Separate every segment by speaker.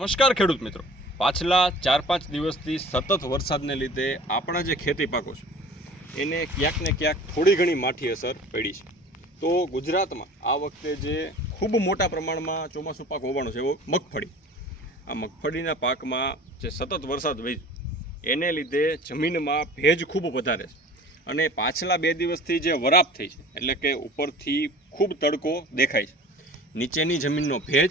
Speaker 1: નમસ્કાર ખેડૂત મિત્રો. પાછલા ચાર પાંચ દિવસથી સતત વરસાદને લીધે આપણા જે ખેતી પાકો છે, એને ક્યાંક ને ક્યાંક થોડી ઘણી માઠી અસર પડી છે. તો ગુજરાતમાં આ વખતે જે ખૂબ મોટા પ્રમાણમાં ચોમાસું પાક હોવાનો છે, એવો મગફળી. આ મગફળીના પાકમાં જે સતત વરસાદ વહી એને લીધે જમીનમાં ભેજ ખૂબ વધારે છે. અને પાછલા બે દિવસથી જે વરાપ થઈ છે, એટલે કે ઉપરથી ખૂબ તડકો દેખાય છે. નીચેની જમીનનો ભેજ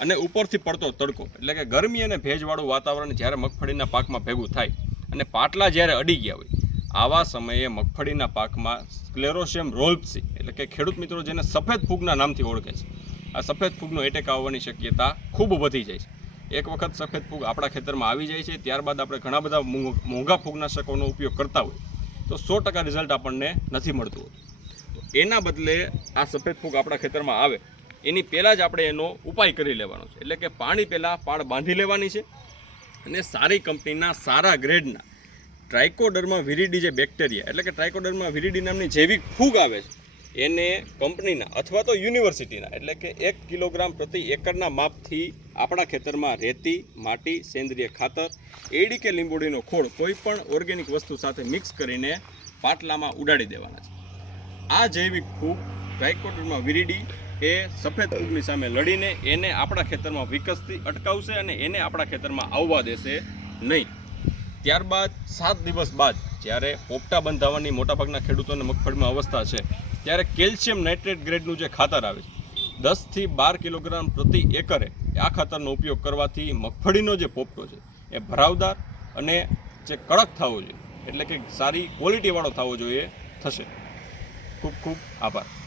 Speaker 1: અને ઉપરથી પડતો તડકો. એટલે કે ગરમી અને ભેજવાળું વાતાવરણ જ્યારે મગફળીના પાકમાં ભેગું થાય અને પાટલા જ્યારે અડી ગયા હોય, આવા સમયે મગફળીના પાકમાં સ્ક્લેરોશિયમ રોલ્પસી એટલે કે ખેડૂત મિત્રો જેને સફેદ ફૂગના નામથી ઓળખે છે, આ સફેદ ફૂગનો એટેક આવવાની શક્યતા ખૂબ વધી જાય છે. એક વખત સફેદ ફૂગ આપણા ખેતરમાં આવી જાય છે, ત્યારબાદ આપણે ઘણા બધા મોંઘ- ફૂગનાશકોનો ઉપયોગ કરતા હોય, તો સો ટકા રિઝલ્ટ આપણને નથી મળતું હોતું. એના બદલે આ સફેદ ફૂગ આપણા ખેતરમાં આવે એની પહેલાં જ આપણે એનો ઉપાય કરી લેવાનો છે. એટલે કે પાણી પહેલાં પાળ બાંધી લેવાની છે અને સારી કંપનીના સારા ગ્રેડના ટ્રાઇકોડર્મા વિરીડી જે બેક્ટેરિયા, એટલે કે ટ્રાઇકોડર્મા વિરીડી નામની જૈવિક ફૂગ આવે છે, એને કંપનીના અથવા તો યુનિવર્સિટીના, એટલે કે એક કિલોગ્રામ પ્રતિ એકરના માપથી આપણા ખેતરમાં રેતી, માટી, સેન્દ્રિય ખાતર, એડી કે લીંબોડીનો ખોળ કોઈ પણ ઓર્ગેનિક વસ્તુ સાથે મિક્સ કરીને પાટલામાં ઉડાડી દેવાના છે. આ જૈવિક ફૂગ ટ્રાઇકોડર્મા વિરીડી એ સફેદ ફૂગની સામે લડીને એને આપણા ખેતરમાં વિકસતી અટકાવશે અને એને આપણા ખેતરમાં આવવા દેશે નહીં. ત્યારબાદ સાત દિવસ બાદ જ્યારે પોપટા બંધાવવાની મોટાભાગના ખેડૂતોને મગફળીમાં અવસ્થા છે, ત્યારે કેલ્શિયમ નાઇટ્રેટ ગ્રેડનું જે ખાતર આવે છે, દસથી બાર કિલોગ્રામ પ્રતિ એકરે આ ખાતરનો ઉપયોગ કરવાથી મગફળીનો જે પોપટો છે, એ ભરાવદાર અને જે કડક થવો જોઈએ, એટલે કે સારી ક્વોલિટીવાળો થવો જોઈએ, થશે. ખૂબ ખૂબ આભાર.